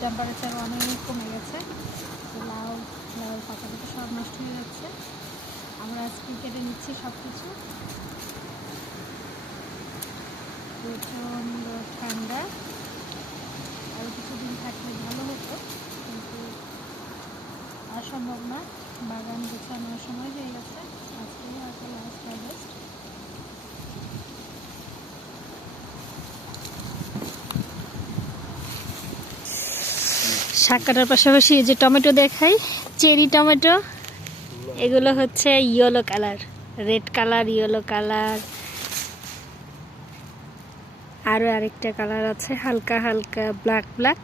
Temperature অনেক কমে গেছে। লাউ লাউ পাতা সব নষ্ট হয়ে যাচ্ছে। আমরা আজকে কেটে নিচ্ছি সব কিছু প্রচণ্ড ঠান্ডা। আরও কিছুদিন থাকলে ভালো হতো, কিন্তু আর সম্ভব না। বাগান গোছানোর সময় হয়ে গেছে। শাক কাটার পাশাপাশি যে টমেটো দেখাই, চেরি টমেটো, এগুলো হচ্ছে yellow colour, red colour, yellow colour. আরও আরেকটা কালার আছে, হালকা হালকা ব্ল্যাক ব্ল্যাক।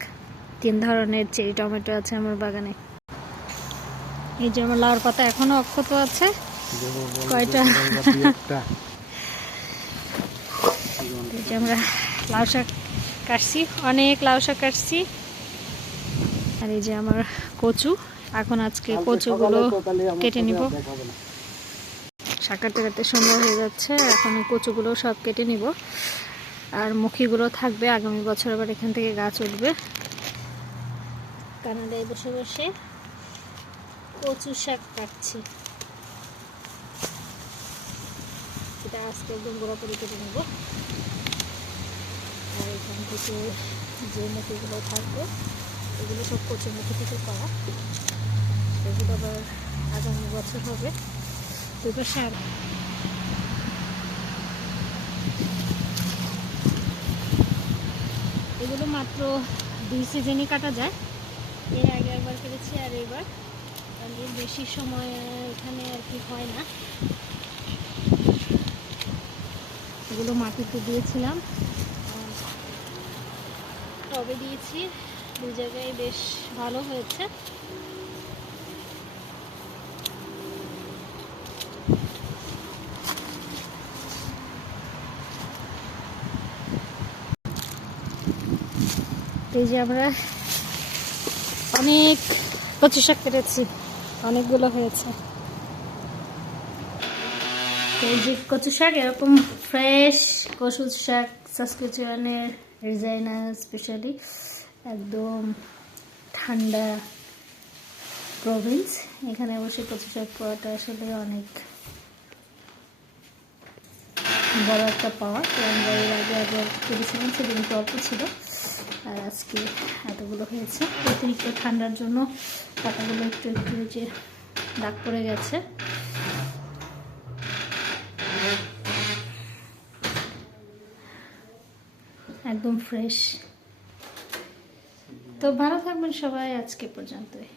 তিন ধরনের চেরি টমেটো আছে আমার বাগানে। এই যে আমার লাউর পাতা এখনও অক্ষত আছে। কয়টা? এই যে আমরা লাউ শাক কাটছি, অনেক লাউ শাক কাটছি। আর এই যে আমার কচু এখন আজকে কচুগুলো কেটে নিব। শাক কাটতে সুন্দর হয়ে যাচ্ছে এখন কচুগুলো সব কেটে নিব। আর মুখিগুলো থাকবে আগামী বছর আবার এখান থেকে গাছ উঠবে কানাডায় বসে বসে কচু শাক কাটছি। এটা আজকে একদম গোড়াপড়ি কেটে নেব। আর এখান থেকে যে মুখিগুলো থাকবে এগুলো সব কচু মুখে থেকে করা। এগুলো আবার আগামী বছর হবে। পাশে আর এগুলো মাত্র দুই সিজনই কাটা যায়। এর আগে একবার কেটেছি আর এবার কারণ বেশি সময় এখানে আর কি হয় না। এগুলো মাটিতে দিয়েছিলাম। টবে দিয়েছি। দুই জায়গায় বেশ ভালো হয়েছে। এই যে আমরা অনেক কচু শাক কেটেছি অনেকগুলো হয়েছে। এই যে কচু শাক, এরকম ফ্রেশ কচু শাক সাসকিচুয়ানের রিজাইনার স্পেশালি একদম ঠান্ডা প্রভিন্স এখানে কচু শাক পাওয়াটা আসলে অনেক বড় একটা পাওয়া। তো আমরা এর আগে আগে করেছিলাম সেদিন একটু অল্প ছিল, আর আজকে এতগুলো হয়েছে। অতিরিক্ত ঠান্ডার জন্য পাতাগুলো একটু একটু যে দাগ পড়ে গেছে। একদম ফ্রেশ তো ভালো থাকবেন সবাই আজকে পর্যন্তই।